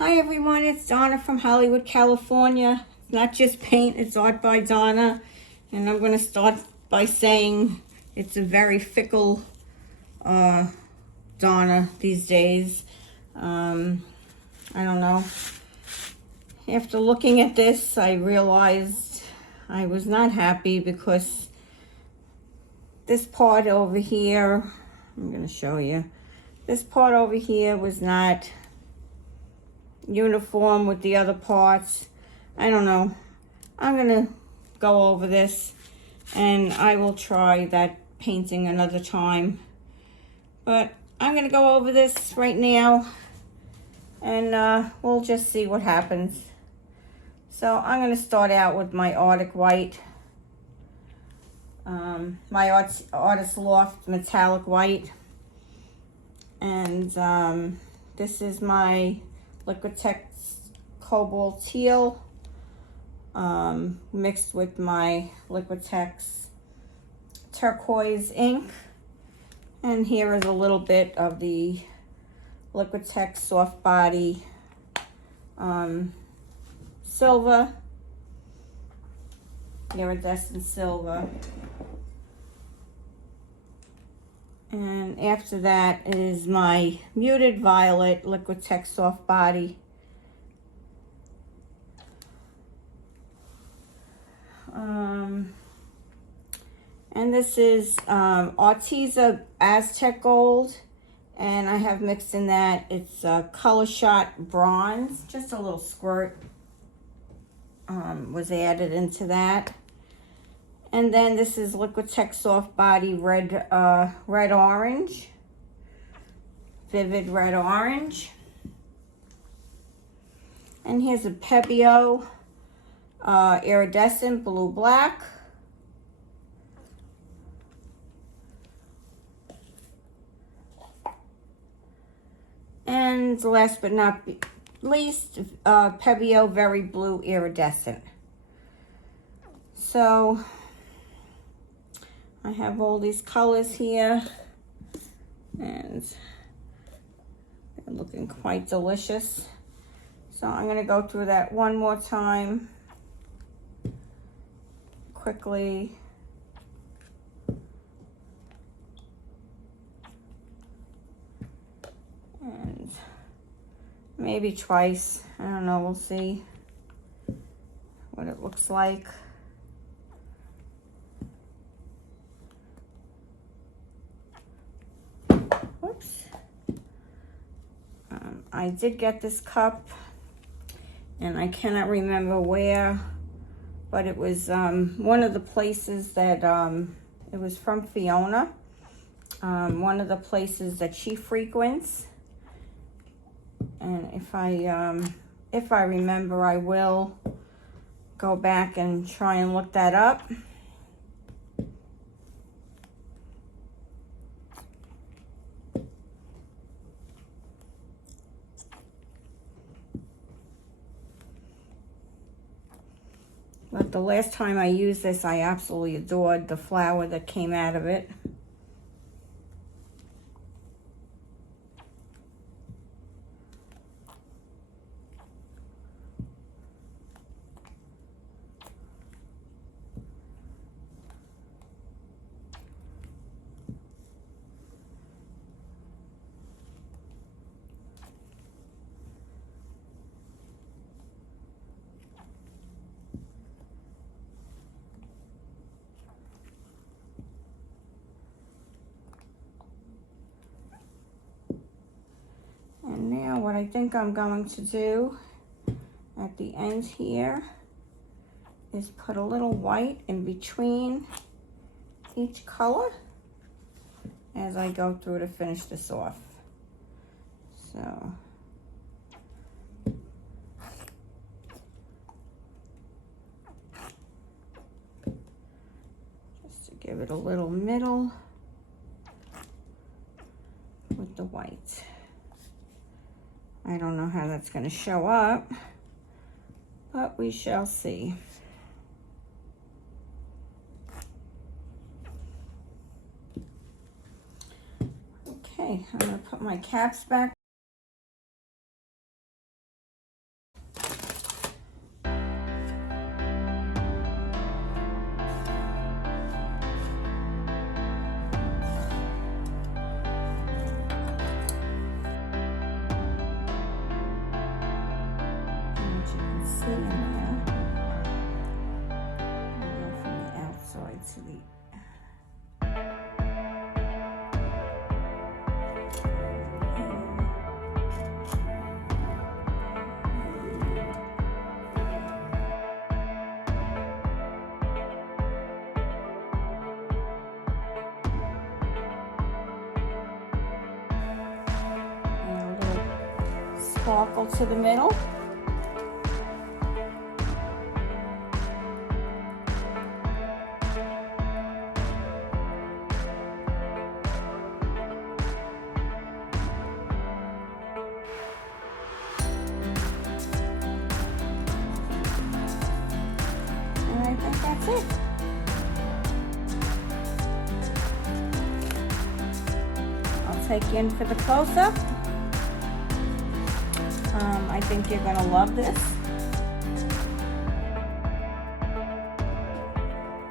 Hi everyone, it's Donna from Hollywood, California. It's not just paint, it's art by Donna. And I'm going to start by saying it's a very fickle Donna these days. I don't know. After looking at this, I realized I was not happy because this part over here, I'm going to show you. This part over here was not uniform with the other parts. I don't know. I'm gonna go over this and I will try that painting another time, but I'm gonna go over this right now and we'll just see what happens. So I'm gonna start out with my Arctic White, my Artist Loft metallic white, and this is my Liquitex Cobalt Teal mixed with my Liquitex Turquoise ink. And here is a little bit of the Liquitex Soft Body Silver, Iridescent Silver. And after that is my Muted Violet Liquitex Soft Body. And this is Arteza Aztec Gold. And I have mixed in that, it's Color Shot Bronze. Just a little squirt was added into that. And then this is Liquitex Soft Body Red Orange. Vivid Red Orange. And here's a Pebeo Iridescent Blue Black. And last but not least, Pebeo Very Blue Iridescent. So I have all these colors here, and they're looking quite delicious. So I'm going to go through that one more time quickly. And maybe twice. I don't know. We'll see what it looks like. Whoops. I did get this cup, and I cannot remember where, but it was one of the places that it was from Fiona, one of the places that she frequents. And if I remember, I will go back and try and look that up. But the last time I used this, I absolutely adored the flower that came out of it. And now what I think I'm going to do at the end here is put a little white in between each color as I go through to finish this off. So just to give it a little middle with the white. I don't know how that's going to show up, but we shall see. Okay, I'm going to put my caps back see in there. We'll go from the outside to the sparkle to the middle. And I think that's it. I'll take you in for the close-up. I think you're gonna love this.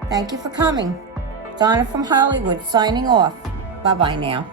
Thank you for coming. Donna from Hollywood signing off. Bye-bye now.